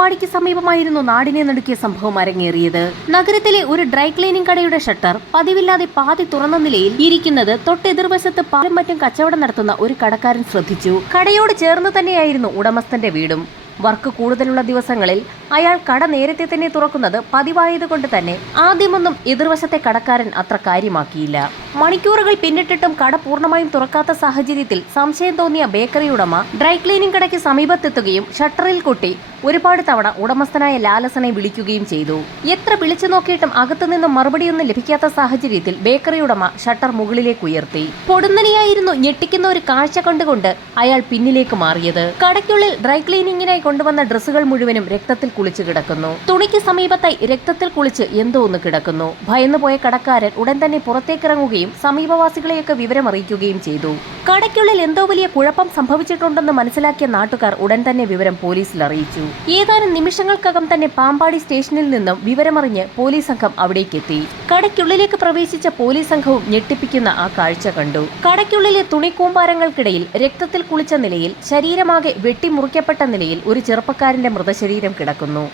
പാമ്പാടിക്ക് സമീപമായിരുന്നു നാടിനെ നടുക്കിയ സംഭവം അരങ്ങേറിയത്. നഗരത്തിലെ ഒരു ഡ്രൈ ക്ലീനിംഗ് കടയുടെ ഷട്ടർ പതിവില്ലാതെ പാതി തുറന്ന നിലയിൽ ഇരിക്കുന്നത് തൊട്ടെതിർവശത്ത് പാലും മറ്റും കച്ചവടം നടത്തുന്ന ഒരു കടക്കാരൻ ശ്രദ്ധിച്ചു. കടയോട് ചേർന്ന് തന്നെയായിരുന്നു ഉടമസ്ഥന്റെ വീടും. വർക്ക് കൂടുതലുള്ള ദിവസങ്ങളിൽ അയാൾ കട നേരത്തെ തന്നെ തുറക്കുന്നത് പതിവായതുകൊണ്ട് തന്നെ ആദ്യമൊന്നും എതിർവശത്തെ കടക്കാരൻ അത്ര കാര്യമാക്കിയില്ല. മണിക്കൂറുകൾ പിന്നിട്ടിട്ടും കട പൂർണ്ണമായും തുറക്കാത്ത സാഹചര്യത്തിൽ സംശയം തോന്നിയ ബേക്കറി ഉടമ ഡ്രൈ ക്ലീനിംഗ് കടയ്ക്ക് സമീപത്തെത്തുകയും ഷട്ടറിൽ കൊട്ടി ഒരുപാട് തവണ ഉടമസ്ഥനായ ലാലസനെ വിളിക്കുകയും ചെയ്തു. എത്ര വിളിച്ചു നോക്കിയിട്ടും അകത്തുനിന്നും മറുപടിയൊന്നും ലഭിക്കാത്ത സാഹചര്യത്തിൽ ബേക്കറി ഉടമ ഷട്ടർ മുകളിലേക്ക് ഉയർത്തി. പൊടുന്നനെയായിരുന്നു ഞെട്ടിക്കുന്ന ഒരു കാഴ്ച കണ്ടുകൊണ്ട് അയാൾ പിന്നിലേക്ക് മാറിയത്. കടയ്ക്കുള്ളിൽ ഡ്രൈ ക്ലീനിങ്ങിനായി കൊണ്ടുവന്ന ഡ്രസ്സുകൾ മുഴുവനും രക്തത്തിൽ കുളിച്ചു കിടക്കുന്നു. തുണിക്ക് സമീപത്തായി രക്തത്തിൽ കുളിച്ച് എന്തോ ഒന്ന് കിടക്കുന്നു. ഭയന്നുപോയ കടക്കാരൻ ഉടൻ തന്നെ പുറത്തേക്കിറങ്ങുകയും സമീപവാസികളെയൊക്കെ വിവരമറിയിക്കുകയും ചെയ്തു. കടയ്ക്കുള്ളിൽ എന്തോ വലിയ കുഴപ്പം സംഭവിച്ചിട്ടുണ്ടെന്ന് മനസ്സിലാക്കിയ നാട്ടുകാർ ഉടൻ തന്നെ വിവരം പോലീസിൽ അറിയിച്ചു. ഏതാനും നിമിഷങ്ങൾക്കകം തന്നെ പാമ്പാടി സ്റ്റേഷനിൽ നിന്നും വിവരമറിഞ്ഞ് പോലീസ് സംഘം അവിടേക്കെത്തി. കടയ്ക്കുള്ളിലേക്ക് പ്രവേശിച്ച പോലീസ് സംഘവും ഞെട്ടിപ്പിക്കുന്ന ആ കാഴ്ച കണ്ടു. കടയ്ക്കുള്ളിലെ തുണിക്കൂമ്പാരങ്ങൾക്കിടയിൽ രക്തത്തിൽ കുളിച്ച നിലയിൽ ശരീരമാകെ വെട്ടിമുറിക്കപ്പെട്ട നിലയിൽ ഒരു ചെറുപ്പക്കാരന്റെ മൃതശരീരം കിടക്കുന്നു.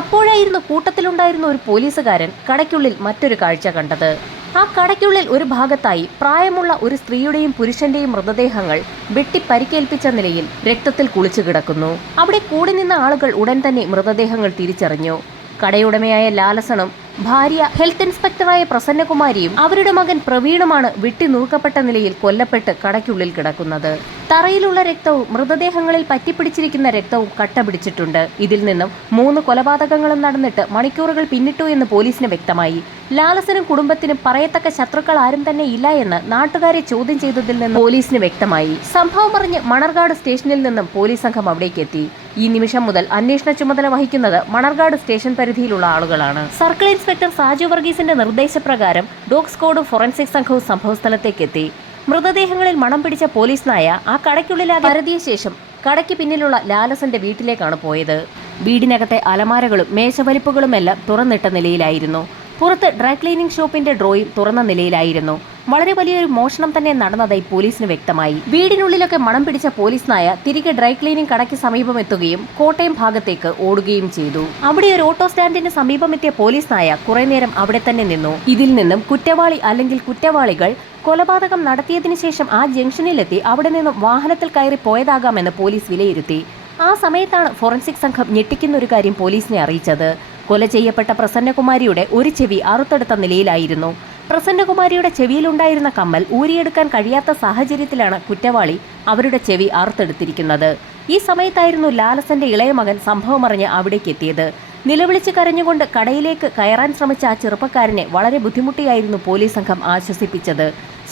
അപ്പോഴായിരുന്നു കൂട്ടത്തിലുണ്ടായിരുന്ന ഒരു പോലീസുകാരൻ കടയ്ക്കുള്ളിൽ മറ്റൊരു കാഴ്ച കണ്ടത്. ആ കടയ്ക്കുള്ളിൽ ഒരു ഭാഗത്തായി പ്രായമുള്ള ഒരു സ്ത്രീയുടെയും പുരുഷന്റെയും മൃതദേഹങ്ങൾ വെട്ടി പരിക്കേൽപ്പിച്ച നിലയിൽ രക്തത്തിൽ കുളിച്ചു കിടക്കുന്നു. അവിടെ കൂടി നിന്ന ആളുകൾ ഉടൻ തന്നെ മൃതദേഹങ്ങൾ തിരിച്ചറിഞ്ഞു. കടയുടമയായ ലാലസണും ഭാര്യ ഹെൽത്ത് ഇൻസ്പെക്ടറായ പ്രസന്നകുമാരിയും അവരുടെ മകൻ പ്രവീണുമാണ് വെട്ടിനുറുക്കപ്പെട്ട നിലയിൽ കൊല്ലപ്പെട്ട് കടയ്ക്കുള്ളിൽ കിടക്കുന്നത്. തറയിലുള്ള രക്തവും മൃതദേഹങ്ങളിൽ പറ്റിപ്പിടിച്ചിരിക്കുന്ന രക്തവും കട്ട പിടിച്ചിട്ടുണ്ട്. ഇതിൽ നിന്നും 3 കൊലപാതകങ്ങളും നടന്നിട്ട് മണിക്കൂറുകൾ പിന്നിട്ടു എന്ന് പോലീസിന് വ്യക്തമായി. ലാലസനും കുടുംബത്തിനും പറയത്തക്ക ശത്രുക്കൾ ആരും തന്നെ ഇല്ല എന്ന് നാട്ടുകാരെ ചോദ്യം ചെയ്തതിൽ നിന്ന് പോലീസിന് വ്യക്തമായി. സംഭവം അറിഞ്ഞ് മണർകാട് സ്റ്റേഷനിൽ നിന്നും പോലീസ് സംഘം അവിടേക്ക് എത്തി. ഈ നിമിഷം മുതൽ അന്വേഷണ ചുമതല വഹിക്കുന്നത് മണർകാട് സ്റ്റേഷൻ പരിധിയിലുള്ള ആളുകളാണ്. സർക്കിൾ ഇൻസ്പെക്ടർ സാജു വർഗീസിന്റെ നിർദ്ദേശപ്രകാരം ഡോഗ് സ്ക്വാഡും ഫോറൻസിക് സംഘവും സംഭവസ്ഥലത്തേക്കെത്തി. മൃതദേഹങ്ങളിൽ മണം പിടിച്ച പോലീസ് നായ ആ കടയ്ക്കുള്ളിൽ പരതിയ ശേഷം കടയ്ക്ക് പിന്നിലുള്ള ലാലസന്റെ വീട്ടിലേക്കാണ് പോയത്. വീടിനകത്തെ അലമാരകളും മേശവലിപ്പുകളുമെല്ലാം തുറന്നിട്ട നിലയിലായിരുന്നു. പുറത്ത് ഡ്രൈ ക്ലീനിംഗ് ഷോപ്പിന്റെ ഡ്രോയും തുറന്ന നിലയിലായിരുന്നു. വളരെ വലിയൊരു മോഷണം തന്നെ നടന്നതായി പോലീസിന് വ്യക്തമായി. വീടിനുള്ളിലൊക്കെ മണം പിടിച്ച പോലീസ് നായ തിരികെ ഡ്രൈ ക്ലീനിംഗ് കടയ്ക്ക് സമീപം എത്തുകയും കോട്ടയം ഭാഗത്തേക്ക് ഓടുകയും ചെയ്തു. അവിടെ ഒരു ഓട്ടോ സ്റ്റാൻഡിന് സമീപമെത്തിയ പോലീസ് നായ കുറെ നേരം അവിടെ തന്നെ നിന്നു. ഇതിൽ നിന്നും കുറ്റവാളി അല്ലെങ്കിൽ കുറ്റവാളികൾ കൊലപാതകം നടത്തിയതിനു ശേഷം ആ ജംഗ്ഷനിലെത്തി അവിടെ നിന്നും വാഹനത്തിൽ കയറി പോയതാകാമെന്ന് പോലീസ് വിലയിരുത്തി. ആ സമയത്താണ് ഫോറൻസിക് സംഘം ഞെട്ടിക്കുന്ന ഒരു കാര്യം പോലീസിനെ അറിയിച്ചത്. കൊല ചെയ്യപ്പെട്ട പ്രസന്നകുമാരിയുടെ ഒരു ചെവി അറുത്തെടുത്ത നിലയിലായിരുന്നു. പ്രസന്നകുമാരിയുടെ ചെവിയിലുണ്ടായിരുന്ന കമ്മൽ ഊരിയെടുക്കാൻ കഴിയാത്ത സാഹചര്യത്തിലാണ് കുറ്റവാളി അവരുടെ ചെവി അറുത്തെടുത്തിരിക്കുന്നത്. ഈ സമയത്തായിരുന്നു ലാലസന്റെ ഇളയ മകൻ സംഭവമറിഞ്ഞ് അവിടേക്ക് എത്തിയത്. നിലവിളിച്ച് കരഞ്ഞുകൊണ്ട് കടയിലേക്ക് കയറാൻ ശ്രമിച്ച ആ ചെറുപ്പക്കാരനെ വളരെ ബുദ്ധിമുട്ടിയായിരുന്നു പോലീസ് സംഘം ആശ്വസിപ്പിച്ചത്.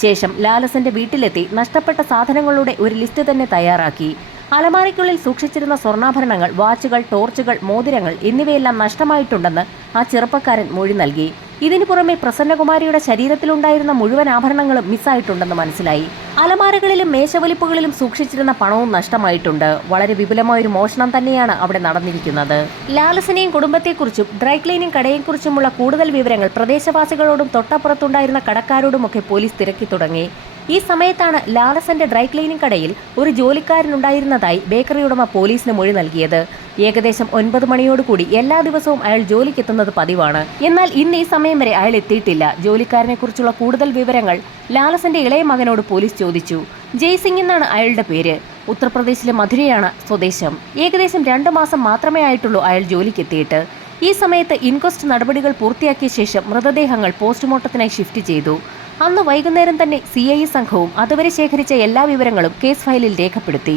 ശേഷം ലാലസന്റെ വീട്ടിലെത്തി നഷ്ടപ്പെട്ട സാധനങ്ങളുടെ ഒരു ലിസ്റ്റ് തന്നെ തയ്യാറാക്കി. അലമാരയ്ക്കുള്ളിൽ സൂക്ഷിച്ചിരുന്ന സ്വർണ്ണാഭരണങ്ങൾ, വാച്ചുകൾ, ടോർച്ചുകൾ, മോതിരങ്ങൾ എന്നിവയെല്ലാം നഷ്ടമായിട്ടുണ്ടെന്ന് ആ ചെറുപ്പക്കാരൻ മൊഴി നൽകി. ഇതിനു പുറമെ പ്രസന്നകുമാരിയുടെ ശരീരത്തിലുണ്ടായിരുന്ന മുഴുവൻ ആഭരണങ്ങളും മിസ്സായിട്ടുണ്ടെന്ന് മനസ്സിലായി. അലമാരകളിലും മേശവലിപ്പുകളിലും സൂക്ഷിച്ചിരുന്ന പണവും നഷ്ടമായിട്ടുണ്ട്. വളരെ വിപുലമായൊരു മോഷണം തന്നെയാണ് അവിടെ നടന്നിരിക്കുന്നത്. ലാലസനെയും കുടുംബത്തെക്കുറിച്ചും ഡ്രൈ ക്ലീനിംഗ് കടയെക്കുറിച്ചുമുള്ള കൂടുതൽ വിവരങ്ങൾ പ്രദേശവാസികളോടും തൊട്ടപ്പുറത്തുണ്ടായിരുന്ന കടക്കാരോടുമൊക്കെ പോലീസ് തിരക്കി തുടങ്ങി. ഈ സമയത്താണ് ലാലസന്റെ ഡ്രൈ ക്ലീനിംഗ് കടയിൽ ഒരു ജോലിക്കാരനുണ്ടായിരുന്നതായി ബേക്കറി ഉടമ പോലീസിന് മൊഴി നൽകിയത്. ഏകദേശം 9 മണിയോടുകൂടി എല്ലാ ദിവസവും അയാൾ ജോലിക്കെത്തുന്നത് പതിവാണ്. എന്നാൽ ഇന്ന് ഈ സമയം വരെ അയാൾ എത്തിയിട്ടില്ല. ജോലിക്കാരനെ കുറിച്ചുള്ള കൂടുതൽ വിവരങ്ങൾ ലാലസന്റെ ഇളയ മകനോട് പോലീസ് ചോദിച്ചു. ജയ്സിംഗ് എന്നാണ് അയാളുടെ പേര്. ഉത്തർപ്രദേശിലെ മധുരയാണ് സ്വദേശം. ഏകദേശം 2 മാസം മാത്രമേ ആയിട്ടുള്ളൂ അയാൾ ജോലിക്കെത്തിയിട്ട്. ഈ സമയത്ത് ഇൻക്വസ്റ്റ് നടപടികൾ പൂർത്തിയാക്കിയ ശേഷം മൃതദേഹങ്ങൾ പോസ്റ്റ്മോർട്ടത്തിനായി ഷിഫ്റ്റ് ചെയ്തു. അന്ന് വൈകുന്നേരം തന്നെ CI സംഘവും അതുവരെ ശേഖരിച്ച എല്ലാ വിവരങ്ങളും കേസ് ഫയലിൽ രേഖപ്പെടുത്തി.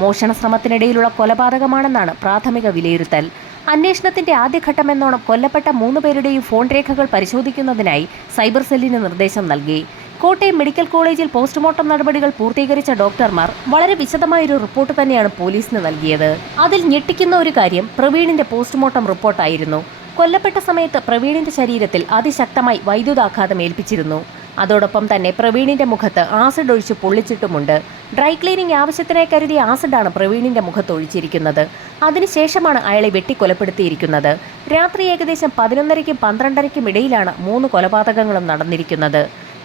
മോഷണ ശ്രമത്തിനിടയിലുള്ള കൊലപാതകമാണെന്നാണ് പ്രാഥമിക വിലയിരുത്തൽ. അന്വേഷണത്തിന്റെ ആദ്യഘട്ടമെന്നോണം കൊല്ലപ്പെട്ട 3 പേരുടെയും ഫോൺ രേഖകൾ പരിശോധിക്കുന്നതിനായി സൈബർ സെല്ലിന് നിർദ്ദേശം നൽകി. കോട്ടയം മെഡിക്കൽ കോളേജിൽ പോസ്റ്റ്മോർട്ടം നടപടികൾ പൂർത്തീകരിച്ച ഡോക്ടർമാർ വളരെ വിശദമായൊരു റിപ്പോർട്ട് തന്നെയാണ് പോലീസിന് നൽകിയത്. അതിൽ ഞെട്ടിക്കുന്ന ഒരു കാര്യം പ്രവീണിന്റെ പോസ്റ്റ്മോർട്ടം റിപ്പോർട്ടായിരുന്നു. കൊല്ലപ്പെട്ട സമയത്ത് പ്രവീണിന്റെ ശരീരത്തിൽ അതിശക്തമായി വൈദ്യുതാഘാതം ഏൽപ്പിച്ചിരുന്നു. അതോടൊപ്പം തന്നെ പ്രവീണിന്റെ മുഖത്ത് ആസിഡ് ഒഴിച്ച് പൊള്ളിച്ചിട്ടുമുണ്ട്. ഡ്രൈ ക്ലീനിംഗ് ആവശ്യത്തിനായി കരുതിയ ആസിഡാണ് പ്രവീണിന്റെ മുഖത്ത് ഒഴിച്ചിരിക്കുന്നത്. അതിനുശേഷമാണ് അയാളെ വെട്ടിക്കൊലപ്പെടുത്തിയിരിക്കുന്നത്. രാത്രി ഏകദേശം 11:30-ക്കും 12:30-ക്കും ഇടയിലാണ് 3 കൊലപാതകങ്ങളും നടന്നിരിക്കുന്നത്.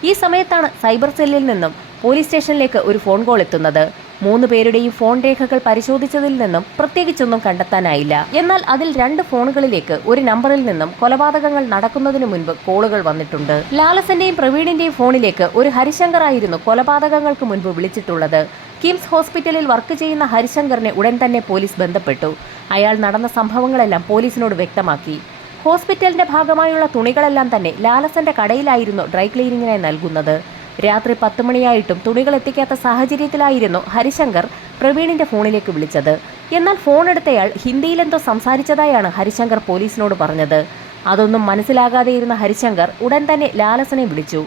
ഈ സമയത്താണ് സൈബർ സെല്ലിൽ നിന്നും പോലീസ് സ്റ്റേഷനിലേക്ക് ഒരു ഫോൺ കോൾ എത്തുന്നത്. 3 പേരുടെയും ഫോൺ രേഖകൾ പരിശോധിച്ചതിൽ നിന്നും പ്രത്യേകിച്ചൊന്നും കണ്ടെത്താനായില്ല. എന്നാൽ അതിൽ 2 ഫോണുകളിലേക്ക് ഒരു നമ്പറിൽ നിന്നും കൊലപാതകങ്ങൾ നടക്കുന്നതിന് മുൻപ് കോളുകൾ വന്നിട്ടുണ്ട്. ലാലസന്റെയും പ്രവീണിന്റെയും ഫോണിലേക്ക് ഒരു ഹരിശങ്കർ ആയിരുന്നു കൊലപാതകങ്ങൾക്ക് മുൻപ് വിളിച്ചിട്ടുള്ളത്. കിംസ് ഹോസ്പിറ്റലിൽ വർക്ക് ചെയ്യുന്ന ഹരിശങ്കറിനെ ഉടൻ തന്നെ പോലീസ് ബന്ധപ്പെട്ടു. അയാൾ നടന്ന സംഭവങ്ങളെല്ലാം പോലീസിനോട് വ്യക്തമാക്കി. ഹോസ്പിറ്റലിന്റെ ഭാഗമായുള്ള തുണികളെല്ലാം തന്നെ ലാലസന്റെ കടയിലായിരുന്നു ഡ്രൈ ക്ലീനിങ്ങിനായി നൽകുന്നത്. രാത്രി 10 മണിയായിട്ടും തുണികൾ എത്തിക്കാത്ത സാഹചര്യത്തിലായിരുന്നു ഹരിശങ്കർ പ്രവീണിന്റെ ഫോണിലേക്ക് വിളിച്ചത്. എന്നാൽ ഫോൺ എടുത്തയാൾ ഹിന്ദിയിലെന്തോ സംസാരിച്ചതായാണ് ഹരിശങ്കർ പോലീസിനോട് പറഞ്ഞത്. അതൊന്നും മനസ്സിലാകാതെയിരുന്ന ഹരിശങ്കർ ഉടൻ തന്നെ ലാലസനെ വിളിച്ചു.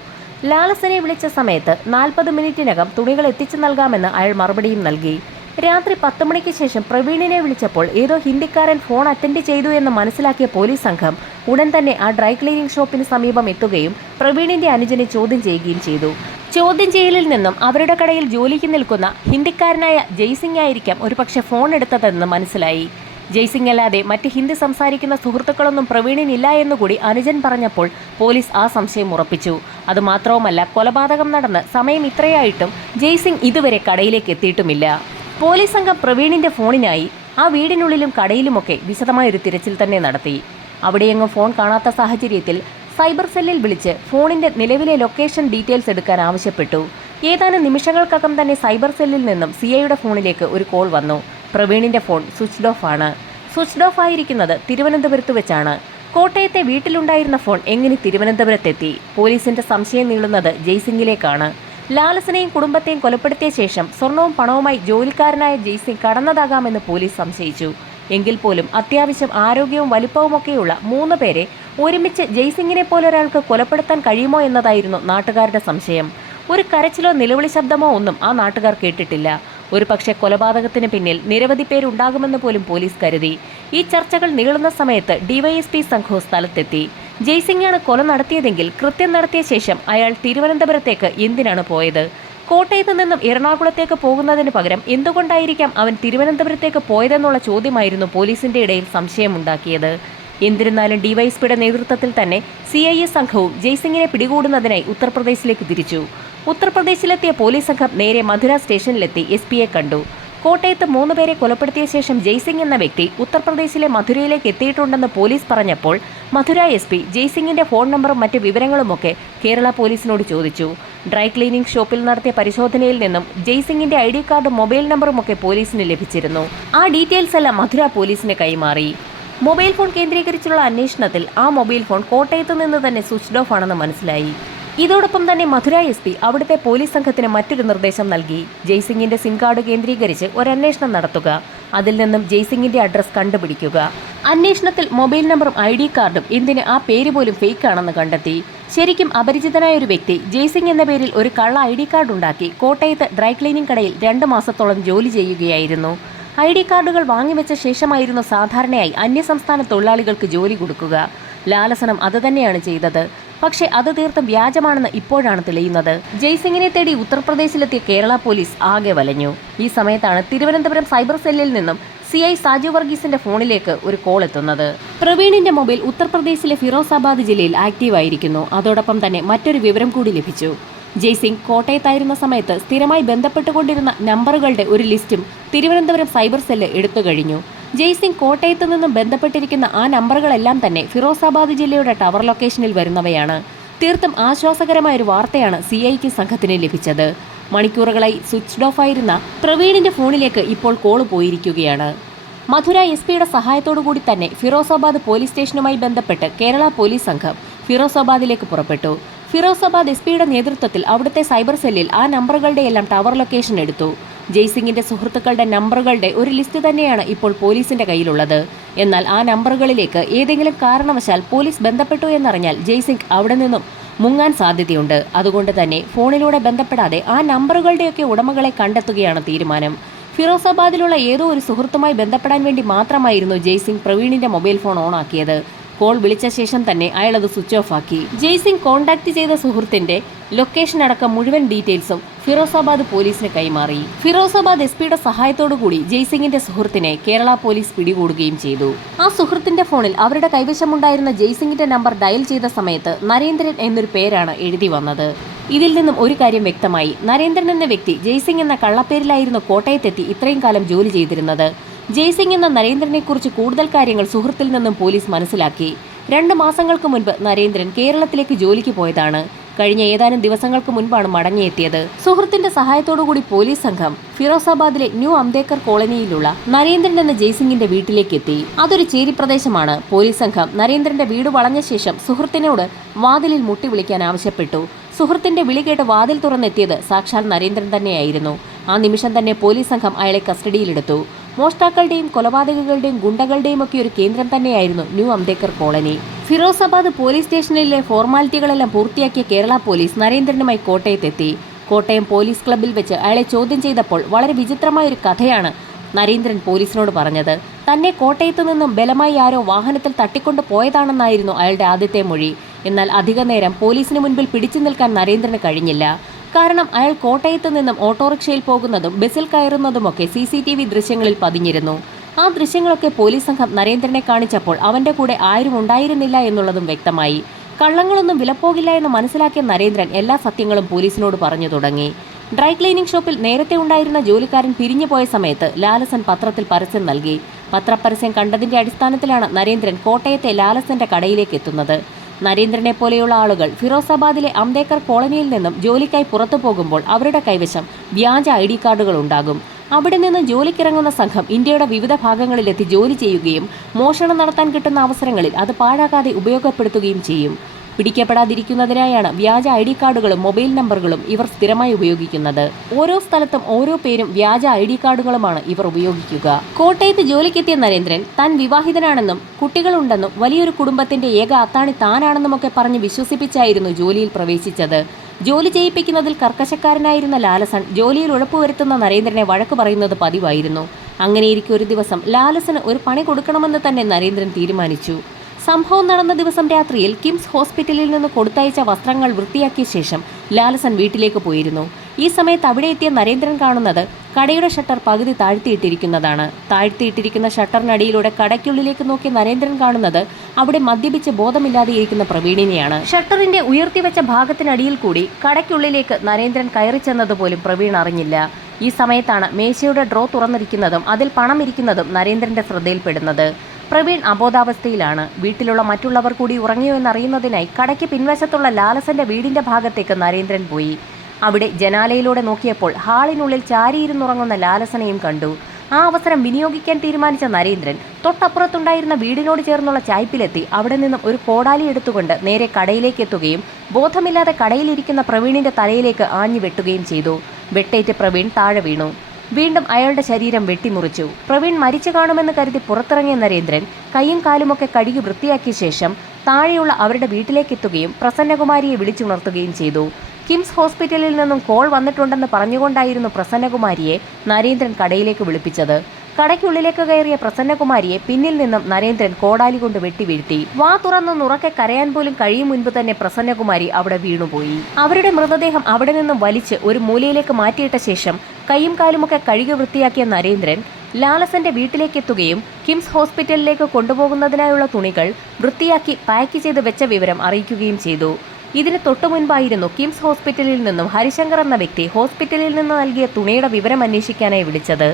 ലാലസനെ വിളിച്ച സമയത്ത് 40 മിനിറ്റിനകം തുണികൾ എത്തിച്ചു നൽകാമെന്ന് അയാൾ മറുപടിയും നൽകി. രാത്രി 10 മണിക്ക് ശേഷം പ്രവീണിനെ വിളിച്ചപ്പോൾ ഏതോ ഹിന്ദിക്കാരൻ ഫോൺ അറ്റൻഡ് ചെയ്തു എന്ന് മനസ്സിലാക്കിയ പോലീസ് സംഘം ഉടൻ തന്നെ ആ ഡ്രൈ ക്ലീനിംഗ് ഷോപ്പിന് സമീപം എത്തുകയും പ്രവീണിന്റെ അനുജനെ ചോദ്യം ചെയ്യുകയും ചെയ്തു. ചോദ്യം ചെയ്യലിൽ നിന്നും അവരുടെ കടയിൽ ജോലിക്ക് നിൽക്കുന്ന ഹിന്ദിക്കാരനായ ജയ്സിംഗ് ആയിരിക്കാം ഒരുപക്ഷെ ഫോൺ എടുത്തതെന്ന് മനസ്സിലായി. ജയ്സിംഗ് അല്ലാതെ മറ്റ് ഹിന്ദി സംസാരിക്കുന്ന സുഹൃത്തുക്കളൊന്നും പ്രവീണിനില്ല എന്നുകൂടി അനുജൻ പറഞ്ഞപ്പോൾ പോലീസ് ആ സംശയം ഉറപ്പിച്ചു. അതുമാത്രവുമല്ല, കൊലപാതകം നടന്ന് സമയം ഇത്രയായിട്ടും ജയ്സിംഗ് ഇതുവരെ കടയിലേക്ക് എത്തിയിട്ടുമില്ല. പോലീസ് സംഘം പ്രവീണിന്റെ ഫോണിനായി ആ വീടിനുള്ളിലും കടയിലുമൊക്കെ വിശദമായൊരു തിരച്ചിൽ തന്നെ നടത്തി. അവിടെയെങ്ങും ഫോൺ കാണാത്ത സാഹചര്യത്തിൽ സൈബർ സെല്ലിൽ വിളിച്ച് ഫോണിന്റെ നിലവിലെ ലൊക്കേഷൻ ഡീറ്റെയിൽസ് എടുക്കാൻ ആവശ്യപ്പെട്ടു. ഏതാനും നിമിഷങ്ങൾക്കകം തന്നെ സൈബർ സെല്ലിൽ നിന്നും സിഐയുടെ ഫോണിലേക്ക് ഒരു കോൾ വന്നു. പ്രവീണിന്റെ ഫോൺ സ്വിച്ച്ഡ് ഓഫ് ആണ്. സ്വിച്ച്ഡ് ഓഫ് ആയിരിക്കുന്നത് തിരുവനന്തപുരത്ത് വെച്ചാണ്. കോട്ടയത്തെ വീട്ടിലുണ്ടായിരുന്ന ഫോൺ എങ്ങനെ തിരുവനന്തപുരത്തെത്തി? പോലീസിന്റെ സംശയം നീളുന്നത് ജയ്സിംഗിലേക്കാണ്. ലാലസനെയും കുടുംബത്തെയും കൊലപ്പെടുത്തിയ ശേഷം സ്വർണവും പണവുമായി ജോലിക്കാരനായ ജയ്സിംഗ് കടന്നതാകാമെന്ന് പോലീസ് സംശയിച്ചു. എങ്കിൽ പോലും അത്യാവശ്യം ആരോഗ്യവും വലിപ്പവുമൊക്കെയുള്ള 3 പേരെ ഒരുമിച്ച് ജയ്സിംഗിനെ പോലൊരാൾക്ക് കൊലപ്പെടുത്താൻ കഴിയുമോ എന്നതായിരുന്നു നാട്ടുകാരുടെ സംശയം. ഒരു കരച്ചിലോ നിലവിളി ശബ്ദമോ ഒന്നും ആ നാട്ടുകാർ കേട്ടിട്ടില്ല. ഒരു പക്ഷേ കൊലപാതകത്തിന് പിന്നിൽ നിരവധി പേരുണ്ടാകുമെന്ന് പോലും പോലീസ് കരുതി. ഈ ചർച്ചകൾ നീളുന്ന സമയത്ത് ഡിവൈഎസ്പി സംഘവും സ്ഥലത്തെത്തി. ജയ്സിംഗാണ് കൊല നടത്തിയതെങ്കിൽ കൃത്യം നടത്തിയ ശേഷം അയാൾ തിരുവനന്തപുരത്തേക്ക് എന്തിനാണ് പോയത്? കോട്ടയത്ത് നിന്നും എറണാകുളത്തേക്ക് പോകുന്നതിന് പകരം എന്തുകൊണ്ടായിരിക്കാം അവൻ തിരുവനന്തപുരത്തേക്ക് പോയതെന്നുള്ള ചോദ്യമായിരുന്നു പോലീസിന്റെ ഇടയിൽ സംശയമുണ്ടാക്കിയത്. എന്നിരുന്നാലും ഡിവൈഎസ്പിയുടെ നേതൃത്വത്തിൽ തന്നെ CIA സംഘവും ജയ്സിംഗിനെ പിടികൂടുന്നതിനായി ഉത്തർപ്രദേശിലേക്ക് തിരിച്ചു. ഉത്തർപ്രദേശിലെത്തിയ പോലീസ് സംഘം നേരെ മധുര സ്റ്റേഷനിലെത്തി SP കണ്ടു. കോട്ടയത്ത് 3 പേരെ കൊലപ്പെടുത്തിയ ശേഷം ജയ്സിംഗ് എന്ന വ്യക്തി ഉത്തർപ്രദേശിലെ മധുരയിലേക്ക് എത്തിയിട്ടുണ്ടെന്ന് പോലീസ് പറഞ്ഞപ്പോൾ മധുര SP ജയ്സിംഗിന്റെ ഫോൺ നമ്പറും മറ്റ് വിവരങ്ങളുമൊക്കെ കേരള പോലീസിനോട് ചോദിച്ചു. ഡ്രൈ ക്ലീനിംഗ് ഷോപ്പിൽ നടത്തിയ പരിശോധനയിൽ നിന്നും ജയ്സിംഗിന്റെ ID കാർഡും മൊബൈൽ നമ്പറുമൊക്കെ പോലീസിന് ലഭിച്ചിരുന്നു. ആ ഡീറ്റെയിൽസ് എല്ലാം മധുര പോലീസിന് കൈമാറി. മൊബൈൽ ഫോൺ കേന്ദ്രീകരിച്ചുള്ള അന്വേഷണത്തിൽ ആ മൊബൈൽ ഫോൺ കോട്ടയത്ത് നിന്ന് തന്നെ സ്വിച്ച്ഡ് ഓഫ് ആണെന്ന് മനസ്സിലായി. ഇതോടൊപ്പം തന്നെ മധുര SP അവിടുത്തെ പോലീസ് സംഘത്തിന് മറ്റൊരു നിർദ്ദേശം നൽകി. ജയ്സിംഗിന്റെ സിം കാർഡ് കേന്ദ്രീകരിച്ച് ഒരു അന്വേഷണം നടത്തുക. അതിൽ നിന്നും ജയ്സിംഗിന്റെ അഡ്രസ് കണ്ടുപിടിക്കുക. അന്വേഷണത്തിൽ മൊബൈൽ നമ്പറും ID കാർഡും എന്തിന് ആ പേര് പോലും ഫേക്ക് ആണെന്ന് കണ്ടെത്തി. ശരിക്കും അപരിചിതനായ ഒരു വ്യക്തി ജയ്സിംഗ് എന്ന പേരിൽ ഒരു കള്ള ID കാർഡ് ഉണ്ടാക്കി കോട്ടയത്ത് ഡ്രൈ ക്ലീനിംഗ് കടയിൽ 2 മാസത്തോളം ജോലി ചെയ്യുകയായിരുന്നു. ID കാർഡുകൾ വാങ്ങിവെച്ച ശേഷമായിരുന്നു സാധാരണയായി അന്യസംസ്ഥാന തൊഴിലാളികൾക്ക് ജോലി കൊടുക്കുക. ലാലസനം അത് തന്നെയാണ് ചെയ്തത്. പക്ഷേ അത് തീർത്തും വ്യാജമാണെന്ന് ഇപ്പോഴാണ് തെളിയുന്നത്. ജയ്സിംഗിനെ തേടി ഉത്തർപ്രദേശിലെത്തിയ കേരള പോലീസ് ആകെ വലഞ്ഞു. ഈ സമയത്താണ് തിരുവനന്തപുരം സൈബർ സെല്ലിൽ നിന്നും CI സാജു വർഗീസിന്റെ ഫോണിലേക്ക് ഒരു കോൾ എത്തുന്നത്. പ്രവീണിന്റെ മൊബൈൽ ഉത്തർപ്രദേശിലെ ഫിറോസാബാദ് ജില്ലയിൽ ആക്റ്റീവായിരിക്കുന്നു. അതോടൊപ്പം തന്നെ മറ്റൊരു വിവരം കൂടി ലഭിച്ചു. ജയ്സിംഗ് കോട്ടയത്തായിരുന്ന സമയത്ത് സ്ഥിരമായി ബന്ധപ്പെട്ടുകൊണ്ടിരുന്ന നമ്പറുകളുടെ ഒരു ലിസ്റ്റും തിരുവനന്തപുരം സൈബർ സെല്ല് എടുത്തു കഴിഞ്ഞു. ജയ്സിംഗ് കോട്ടയത്ത് നിന്നും ബന്ധപ്പെട്ടിരിക്കുന്ന ആ നമ്പറുകളെല്ലാം തന്നെ ഫിറോസാബാദ് ജില്ലയുടെ ടവർ ലൊക്കേഷനിൽ വരുന്നവയാണ്. തീർത്തും ആശ്വാസകരമായൊരു വാർത്തയാണ് CIക്ക് സംഘത്തിന് ലഭിച്ചത്. മണിക്കൂറുകളായി സ്വിച്ച്ഡ് ഓഫ് ആയിരുന്ന പ്രവീണിന്റെ ഫോണിലേക്ക് ഇപ്പോൾ കോൾ പോയിരിക്കുകയാണ്. മധുര SP സഹായത്തോടു കൂടി തന്നെ ഫിറോസാബാദ് പോലീസ് സ്റ്റേഷനുമായി ബന്ധപ്പെട്ട് കേരള പോലീസ് സംഘം ഫിറോസാബാദിലേക്ക് പുറപ്പെട്ടു. ഫിറോസാബാദ് SP നേതൃത്വത്തിൽ അവിടുത്തെ സൈബർ സെല്ലിൽ ആ നമ്പറുകളുടെ എല്ലാം ടവർ ലൊക്കേഷൻ എടുത്തു. ജയ്സിംഗിന്റെ സുഹൃത്തുക്കളുടെ നമ്പറുകളുടെ ഒരു ലിസ്റ്റ് തന്നെയാണ് ഇപ്പോൾ പോലീസിന്റെ കയ്യിലുള്ളത്. എന്നാൽ ആ നമ്പറുകളിലേക്ക് ഏതെങ്കിലും കാരണവശാൽ പോലീസ് ബന്ധപ്പെട്ടു എന്നറിഞ്ഞാൽ ജയ്സിംഗ് അവിടെ നിന്നും മുങ്ങാൻ സാധ്യതയുണ്ട്. അതുകൊണ്ട് തന്നെ ഫോണിലൂടെ ബന്ധപ്പെടാതെ ആ നമ്പറുകളുടെയൊക്കെ ഉടമകളെ കണ്ടെത്തുകയാണ് തീരുമാനം. ഫിറോസാബാദിലുള്ള ഏതോ ഒരു സുഹൃത്തുമായി ബന്ധപ്പെടാൻ വേണ്ടി മാത്രമായിരുന്നു ജയ്സിംഗ് പ്രവീണിന്റെ മൊബൈൽ ഫോൺ ഓണാക്കിയത്. കോൾ വിളിച്ച ശേഷം തന്നെ അയാൾ അത് സ്വിച്ച് ഓഫ് ആക്കി. ജയ്സിംഗ് കോൺടാക്ട് ചെയ്ത സുഹൃത്തിന്റെ ലൊക്കേഷൻ അടക്കം മുഴുവൻ ഡീറ്റെയിൽസും ഫിറോസാബാദ് പോലീസിന് കൈമാറി. ഫിറോസാബാദ് SP സഹായത്തോടുകൂടി ജയ്സിംഗിന്റെ സുഹൃത്തിനെ കേരള പോലീസ് പിടികൂടുകയും ചെയ്തു. ആ സുഹൃത്തിന്റെ ഫോണിൽ അവരുടെ കൈവശമുണ്ടായിരുന്ന ജയ്സിംഗിന്റെ നമ്പർ ഡയൽ ചെയ്ത സമയത്ത് നരേന്ദ്രൻ എന്നൊരു പേരാണ് എഴുതി വന്നത്. ഇതിൽ നിന്നും ഒരു കാര്യം വ്യക്തമായി. നരേന്ദ്രൻ എന്ന വ്യക്തി ജയ്സിംഗ് എന്ന കള്ളപ്പേരിലായിരുന്നു കോട്ടയത്തെത്തി ഇത്രയും കാലം ജോലി ചെയ്തിരുന്നത്. ജയ്സിംഗ് എന്ന നരേന്ദ്രനെക്കുറിച്ച് കൂടുതൽ കാര്യങ്ങൾ സുഹൃത്തിൽ നിന്നും പോലീസ് മനസ്സിലാക്കി. 2 മാസങ്ങൾക്ക് മുൻപ് നരേന്ദ്രൻ കേരളത്തിലേക്ക് ജോലിക്ക് പോയതാണ്. കഴിഞ്ഞ ഏതാനും ദിവസങ്ങൾക്ക് മുൻപാണ് മടങ്ങിയെത്തിയത്. സുഹൃത്തിന്റെ സഹായത്തോടുകൂടി പോലീസ് സംഘം ഫിറോസാബാദിലെ ന്യൂ അംബേദ്കർ കോളനിയിലുള്ള നരേന്ദ്രൻ എന്ന ജയ്സിംഗിന്റെ വീട്ടിലേക്ക് എത്തി. അതൊരു ചേരി പ്രദേശമാണ്. പോലീസ് സംഘം നരേന്ദ്രന്റെ വീട് വളഞ്ഞ ശേഷം സുഹൃത്തിനോട് വാതിലിൽ മുട്ടി വിളിക്കാൻ ആവശ്യപ്പെട്ടു. സുഹൃത്തിന്റെ വിളി കേട്ട് വാതിൽ തുറന്നെത്തിയത് സാക്ഷാൽ നരേന്ദ്രൻ തന്നെയായിരുന്നു. ആ നിമിഷം തന്നെ പോലീസ് സംഘം അയാളെ കസ്റ്റഡിയിലെടുത്തു. മോഷ്ടാക്കളുടെയും കൊലപാതകങ്ങളുടെയും ഗുണ്ടകളുടെയും ഒക്കെ ഒരു കേന്ദ്രം തന്നെയായിരുന്നു new Ambedkar colony. Firozabad police സ്റ്റേഷനിലെ ഫോർമാലിറ്റികളെല്ലാം പൂർത്തിയാക്കിയ കേരള പോലീസ് നരേന്ദ്രനുമായി കോട്ടയത്തെത്തി. കോട്ടയം പോലീസ് ക്ലബ്ബിൽ വെച്ച് അയാളെ ചോദ്യം ചെയ്തപ്പോൾ വളരെ വിചിത്രമായൊരു കഥയാണ് നരേന്ദ്രൻ പോലീസിനോട് പറഞ്ഞത്. തന്നെ കോട്ടയത്തു നിന്നും ബലമായി ആരോ വാഹനത്തിൽ തട്ടിക്കൊണ്ടു പോയതാണെന്നായിരുന്നു അയാളുടെ ആദ്യത്തെ മൊഴി. എന്നാൽ അധിക നേരം പോലീസിന് മുൻപിൽ പിടിച്ചു നിൽക്കാൻ നരേന്ദ്രന് കഴിഞ്ഞില്ല. കാരണം അയാൾ കോട്ടയത്ത് നിന്നും ഓട്ടോറിക്ഷയിൽ പോകുന്നതും ബസ്സിൽ കയറുന്നതുമൊക്കെ CCTV ദൃശ്യങ്ങളിൽ പതിഞ്ഞിരുന്നു. ആ ദൃശ്യങ്ങളൊക്കെ പോലീസ് സംഘം നരേന്ദ്രനെ കാണിച്ചപ്പോൾ അവന്റെ കൂടെ ആരും ഉണ്ടായിരുന്നില്ല എന്നുള്ളതും വ്യക്തമായി. കള്ളങ്ങളൊന്നും വിലപ്പോകില്ല എന്ന് മനസ്സിലാക്കിയ നരേന്ദ്രൻ എല്ലാ സത്യങ്ങളും പോലീസിനോട് പറഞ്ഞു തുടങ്ങി. ഡ്രൈ ക്ലീനിംഗ് ഷോപ്പിൽ നേരത്തെ ഉണ്ടായിരുന്ന ജോലിക്കാരൻ പിരിഞ്ഞുപോയ സമയത്ത് ലാലസൻ പത്രത്തിൽ പരസ്യം നൽകി. പത്രപരസ്യം കണ്ടതിന്റെ അടിസ്ഥാനത്തിലാണ് നരേന്ദ്രൻ കോട്ടയത്തെ ലാലസന്റെ കടയിലേക്ക് എത്തുന്നത്. നരേന്ദ്രനെ പോലെയുള്ള ആളുകൾ ഫിറോസാബാദിലെ അംബേദ്കർ കോളനിയിൽ നിന്നും ജോലിക്കായി പുറത്തു പോകുമ്പോൾ അവരുടെ കൈവശം വ്യാജ ID കാർഡുകൾ ഉണ്ടാകും. അവിടെ നിന്ന് ജോലിക്കിറങ്ങുന്ന സംഘം ഇന്ത്യയുടെ വിവിധ ഭാഗങ്ങളിലെത്തി ജോലി ചെയ്യുകയും മോഷണം നടത്താൻ കിട്ടുന്ന അവസരങ്ങളിൽ അത് പാഴാക്കാതെ ഉപയോഗപ്പെടുത്തുകയും ചെയ്യും. പിടിക്കപ്പെടാതിരിക്കുന്നതിനായാണ് വ്യാജ ID കാർഡുകളും മൊബൈൽ നമ്പറുകളും ഇവർ സ്ഥിരമായി ഉപയോഗിക്കുന്നത്. ഓരോ സ്ഥലത്തും ഓരോ പേരും വ്യാജ ID കാർഡുകളുമാണ് ഇവർ ഉപയോഗിക്കുക. കോട്ടയത്ത് ജോലിക്കെത്തിയ നരേന്ദ്രൻ താൻ വിവാഹിതനാണെന്നും കുട്ടികളുണ്ടെന്നും വലിയൊരു കുടുംബത്തിന്റെ ഏക അത്താണി താനാണെന്നുമൊക്കെ പറഞ്ഞ് വിശ്വസിപ്പിച്ചായിരുന്നു ജോലിയിൽ പ്രവേശിച്ചത്. ജോലി ചെയ്യിപ്പിക്കുന്നതിൽ കർക്കശക്കാരനായിരുന്ന ലാലസൻ ജോലിയിൽ ഉഴപ്പുവരുത്തുന്ന നരേന്ദ്രനെ വഴക്ക് പറയുന്നത് പതിവായിരുന്നു. അങ്ങനെയിരിക്കെ ഒരു ദിവസം ലാലസന് ഒരു പണി കൊടുക്കണമെന്ന് തന്നെ നരേന്ദ്രൻ തീരുമാനിച്ചു. സംഭവം നടന്ന ദിവസം രാത്രിയിൽ കിംസ് ഹോസ്പിറ്റലിൽ നിന്ന് കൊടുത്തയച്ച വസ്ത്രങ്ങൾ വൃത്തിയാക്കിയ ശേഷം ലാലസൻ വീട്ടിലേക്ക് പോയിരുന്നു. ഈ സമയത്ത് അവിടെ എത്തിയ നരേന്ദ്രൻ കാണുന്നത് കടയുടെ ഷട്ടർ പകുതി താഴ്ത്തിയിട്ടിരിക്കുന്നതാണ്. താഴ്ത്തിയിട്ടിരിക്കുന്ന ഷട്ടറിനടിയിലൂടെ കടയ്ക്കുള്ളിലേക്ക് നോക്കി നരേന്ദ്രൻ കാണുന്നത് അവിടെ മദ്യപിച്ച് ബോധമില്ലാതെ ഇരിക്കുന്ന പ്രവീണിനെയാണ്. ഷട്ടറിന്റെ ഉയർത്തിവെച്ച ഭാഗത്തിനടിയിൽ കൂടി കടയ്ക്കുള്ളിലേക്ക് നരേന്ദ്രൻ കയറി ചെന്നതുപോലും പ്രവീൺ അറിഞ്ഞില്ല. ഈ സമയത്താണ് മേശയുടെ ഡ്രോ തുറന്നിരിക്കുന്നതും അതിൽ പണം ഇരിക്കുന്നതും നരേന്ദ്രന്റെ ശ്രദ്ധയിൽപ്പെടുന്നത്. പ്രവീൺ അബോധാവസ്ഥയിലാണ്. വീട്ടിലുള്ള മറ്റുള്ളവർ കൂടി ഉറങ്ങിയോ എന്നറിയുന്നതിനായി കടയ്ക്ക് പിൻവശത്തുള്ള ലാലസന്റെ വീടിന്റെ ഭാഗത്തേക്ക് നരേന്ദ്രൻ പോയി. അവിടെ ജനാലയിലൂടെ നോക്കിയപ്പോൾ ഹാളിനുള്ളിൽ ചാരിയിരുന്നുറങ്ങുന്ന ലാലസനെയും കണ്ടു. ആ അവസരം വിനിയോഗിക്കാൻ തീരുമാനിച്ച നരേന്ദ്രൻ തൊട്ടപ്പുറത്തുണ്ടായിരുന്ന വീടിനോട് ചേർന്നുള്ള ചായ്പിലെത്തി അവിടെ നിന്നും ഒരു കോടാലി എടുത്തുകൊണ്ട് നേരെ കടയിലേക്ക് എത്തുകയും ബോധമില്ലാതെ കടയിലിരിക്കുന്ന പ്രവീണിന്റെ തലയിലേക്ക് ആഞ്ഞു വെട്ടുകയും ചെയ്തു. വെട്ടേറ്റ് പ്രവീൺ താഴെ വീണു. വീണ്ടും അയാളുടെ ശരീരം വെട്ടിമുറിച്ചു. പ്രവീൺ മരിച്ചു കാണുമെന്ന് കരുതി പുറത്തിറങ്ങിയ നരേന്ദ്രൻ കൈയും കാലുമൊക്കെ കഴുകി വൃത്തിയാക്കിയ ശേഷം താഴെയുള്ള അവരുടെ വീട്ടിലേക്കെത്തുകയും പ്രസന്നകുമാരിയെ വിളിച്ചുണർത്തുകയും ചെയ്തു. കിംസ് ഹോസ്പിറ്റലിൽ നിന്നും കോൾ വന്നിട്ടുണ്ടെന്ന് പറഞ്ഞുകൊണ്ടായിരുന്നു പ്രസന്നകുമാരിയെ നരേന്ദ്രൻ കടയിലേക്ക് വിളിപ്പിച്ചത്. കടയ്ക്കുള്ളിലേക്ക് കയറിയ പ്രസന്നകുമാരിയെ പിന്നിൽ നിന്നും നരേന്ദ്രൻ കോടാലി കൊണ്ട് വെട്ടി വീഴ്ത്തി. വാ തുറന്നുറക്കെ കരയാൻ പോലും കഴിയും മുൻപ് തന്നെ പ്രസന്നകുമാരി അവിടെ വീണുപോയി. അവരുടെ മൃതദേഹം അവിടെ നിന്നും വലിച്ച് ഒരു മൂലയിലേക്ക് മാറ്റിയിട്ട ശേഷം കൈയും കാലുമൊക്കെ കഴുകി വൃത്തിയാക്കിയ നരേന്ദ്രൻ ലാലസന്റെ വീട്ടിലേക്കെത്തുകയും കിംസ് ഹോസ്പിറ്റലിലേക്ക് കൊണ്ടുപോകുന്നതിനായുള്ള തുണികൾ വൃത്തിയാക്കി പാക്ക് ചെയ്ത് വെച്ച വിവരം അറിയിക്കുകയും ചെയ്തു. ഇതിന് തൊട്ടു മുൻപായിരുന്നു കിംസ് ഹോസ്പിറ്റലിൽ നിന്നും ഹരിശങ്കർ എന്ന വ്യക്തി ഹോസ്പിറ്റലിൽ നിന്ന് നൽകിയ തുണിയുടെ വിവരം അന്വേഷിക്കാനായി വിളിച്ചത്.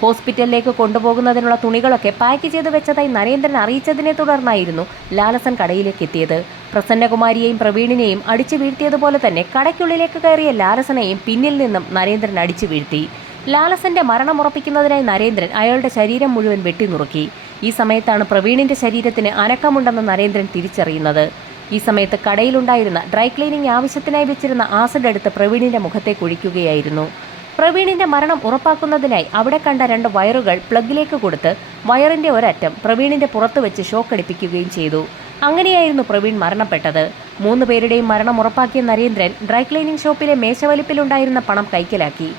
ഹോസ്പിറ്റലിലേക്ക് കൊണ്ടുപോകുന്നതിനുള്ള തുണികളൊക്കെ പാക്ക് ചെയ്ത് വെച്ചതായി നരേന്ദ്രൻ അറിയിച്ചതിനെ തുടർന്നായിരുന്നു ലാലസൻ കടയിലേക്ക് എത്തിയത്. പ്രസന്നകുമാരിയെയും പ്രവീണിനെയും അടിച്ചു വീഴ്ത്തിയതുപോലെ തന്നെ കടയ്ക്കുള്ളിലേക്ക് കയറിയ ലാലസനെയും പിന്നിൽ നിന്നും നരേന്ദ്രൻ അടിച്ചു വീഴ്ത്തി. ലാലസന്റെ മരണം ഉറപ്പിക്കുന്നതിനായി നരേന്ദ്രൻ അയാളുടെ ശരീരം മുഴുവൻ വെട്ടിനുറുക്കി. ഈ സമയത്താണ് പ്രവീണിന്റെ ശരീരത്തിന് അനക്കമുണ്ടെന്ന് നരേന്ദ്രൻ തിരിച്ചറിയുന്നത്. ഈ സമയത്ത് കടയിലുണ്ടായിരുന്ന ഡ്രൈ ക്ലീനിങ് ആവശ്യത്തിനായി വെച്ചിരുന്ന ആസിഡ് എടുത്ത് പ്രവീണിന്റെ മുഖത്തേക്ക് ഒഴിക്കുകയായിരുന്നു. പ്രവീണിന്റെ മരണം ഉറപ്പാക്കുന്നതിനായി അവിടെ കണ്ട 2 വയറുകൾ പ്ലഗിലേക്ക് കൊടുത്ത് വയറിന്റെ ഒരറ്റം പ്രവീണിന്റെ പുറത്ത് വെച്ച് ഷോക്കടിപ്പിക്കുകയും ചെയ്തു. അങ്ങനെയായിരുന്നു പ്രവീൺ മരണപ്പെട്ടത്. 3 പേരുടെയും മരണം ഉറപ്പാക്കിയ നരേന്ദ്രൻ ഡ്രൈ ക്ലീനിങ് ഷോപ്പിലെ മേശവലിപ്പിലുണ്ടായിരുന്ന പണം കൈക്കലാക്കി.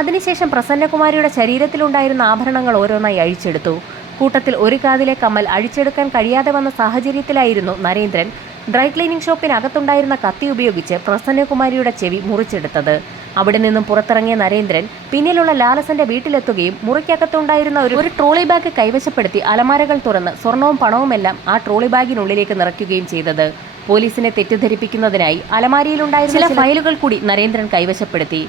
അതിനുശേഷം പ്രസന്നകുമാരിയുടെ ശരീരത്തിലുണ്ടായിരുന്ന ആഭരണങ്ങൾ ഓരോന്നായി അഴിച്ചെടുത്തു. കൂട്ടത്തിൽ ഒരു കാതിലെ കമ്മൽ അഴിച്ചെടുക്കാൻ കഴിയാതെ വന്ന സാഹചര്യത്തിലായിരുന്നു നരേന്ദ്രൻ ഡ്രൈ ക്ലീനിങ് ഷോപ്പിനകത്തുണ്ടായിരുന്ന കത്തി ഉപയോഗിച്ച് പ്രസന്നകുമാരിയുടെ ചെവി മുറിച്ചെടുത്തത്. അവിടെ നിന്നും പുറത്തിറങ്ങിയ നരേന്ദ്രൻ പിന്നിലുള്ള ലാലസന്റെ വീട്ടിലെത്തുകയും മുറിക്കകത്തുണ്ടായിരുന്ന ഒരു ട്രോളി ബാഗ് കൈവശപ്പെടുത്തി അലമാരകൾ തുറന്ന് സ്വർണവും പണവുമെല്ലാം ആ ട്രോളി ബാഗിനുള്ളിലേക്ക് നിറയ്ക്കുകയും ചെയ്തത്. പോലീസിനെ തെറ്റിദ്ധരിപ്പിക്കുന്നതിനായി അലമാരിയിലുണ്ടായിരുന്ന ചില ഫയലുകൾ കൂടി നരേന്ദ്രൻ കൈവശപ്പെടുത്തി.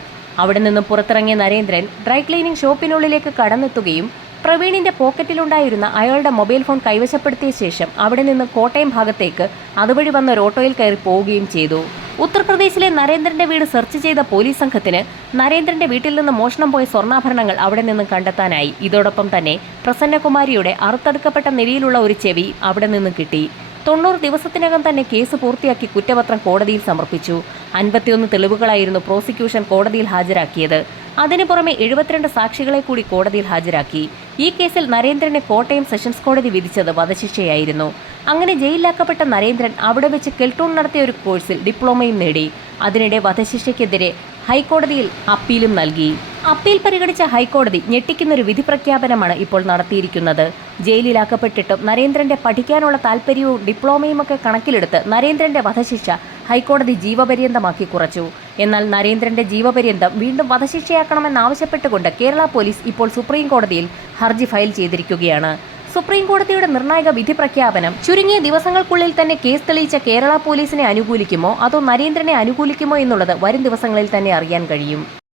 അവിടെ നിന്നും പുറത്തിറങ്ങിയ നരേന്ദ്രൻ ഡ്രൈ ക്ലീനിംഗ് ഷോപ്പിനുള്ളിലേക്ക് കടന്നെത്തുകയും പ്രവീണിന്റെ പോക്കറ്റിലുണ്ടായിരുന്ന അയാളുടെ മൊബൈൽ ഫോൺ കൈവശപ്പെടുത്തിയ ശേഷം അവിടെ നിന്ന് കോട്ടയം ഭാഗത്തേക്ക് അതുവഴി വന്ന ഒരു ഓട്ടോയിൽ കയറി പോവുകയും ചെയ്തു. ഉത്തർപ്രദേശിലെ നരേന്ദ്രന്റെ വീട് സെർച്ച് ചെയ്ത പോലീസ് സംഘത്തിന് നരേന്ദ്രന്റെ വീട്ടിൽ നിന്ന് മോഷണം പോയ സ്വർണ്ണാഭരണങ്ങൾ അവിടെ നിന്ന് കണ്ടെത്താനായി. ഇതോടൊപ്പം തന്നെ പ്രസന്നകുമാരിയുടെ അറുത്തെടുക്കപ്പെട്ട നിലയിലുള്ള ഒരു ചെവി അവിടെ നിന്ന് കിട്ടി. 90 ദിവസത്തിനകം തന്നെ കേസ് പൂർത്തിയാക്കി കുറ്റപത്രം കോടതിയിൽ സമർപ്പിച്ചു. 51 തെളിവുകളായിരുന്നു പ്രോസിക്യൂഷൻ കോടതിയിൽ ഹാജരാക്കിയത്. അതിനു പുറമെ 72 സാക്ഷികളെ കൂടി കോടതിയിൽ ഹാജരാക്കി. ഈ കേസിൽ നരേന്ദ്രനെ കോട്ടയം സെഷൻസ് കോടതി വിധിച്ചത് വധശിക്ഷയായിരുന്നു. അങ്ങനെ ജയിലിലാക്കപ്പെട്ട നരേന്ദ്രൻ അവിടെ വെച്ച് കെൽട്ടൂൺ നടത്തിയ ഒരു കോഴ്സിൽ ഡിപ്ലോമയും നേടി. അതിനിടെ വധശിക്ഷയ്ക്കെതിരെ ഹൈക്കോടതിയിൽ അപ്പീലും നൽകി. അപ്പീൽ പരിഗണിച്ച ഹൈക്കോടതി ഞെട്ടിക്കുന്നൊരു വിധി പ്രഖ്യാപനമാണ് ഇപ്പോൾ നടത്തിയിരിക്കുന്നത്. ജയിലിലാക്കപ്പെട്ടിട്ടും നരേന്ദ്രന്റെ പഠിക്കാനുള്ള താല്പര്യവും ഡിപ്ലോമയും ഒക്കെ കണക്കിലെടുത്ത് നരേന്ദ്രന്റെ വധശിക്ഷ ഹൈക്കോടതി ജീവപര്യന്തമാക്കി കുറച്ചു. എന്നാൽ നരേന്ദ്രന്റെ ജീവപര്യന്തം വീണ്ടും വധശിക്ഷയാക്കണമെന്നാവശ്യപ്പെട്ടുകൊണ്ട് കേരള പോലീസ് ഇപ്പോൾ സുപ്രീം കോടതിയിൽ ഹർജി ഫയൽ ചെയ്തിരിക്കുകയാണ്. സുപ്രീം കോടതിയുടെ നിർണായക വിധി പ്രഖ്യാപനം ചുരുങ്ങിയ ദിവസങ്ങൾക്കുള്ളിൽ തന്നെ കേസ് തെളിയിച്ച കേരള പോലീസിനെ അനുകൂലിക്കുമോ അതോ നരേന്ദ്രനെ അനുകൂലിക്കുമോ എന്നുള്ളത് വരും ദിവസങ്ങളിൽ തന്നെ അറിയാൻ കഴിയും.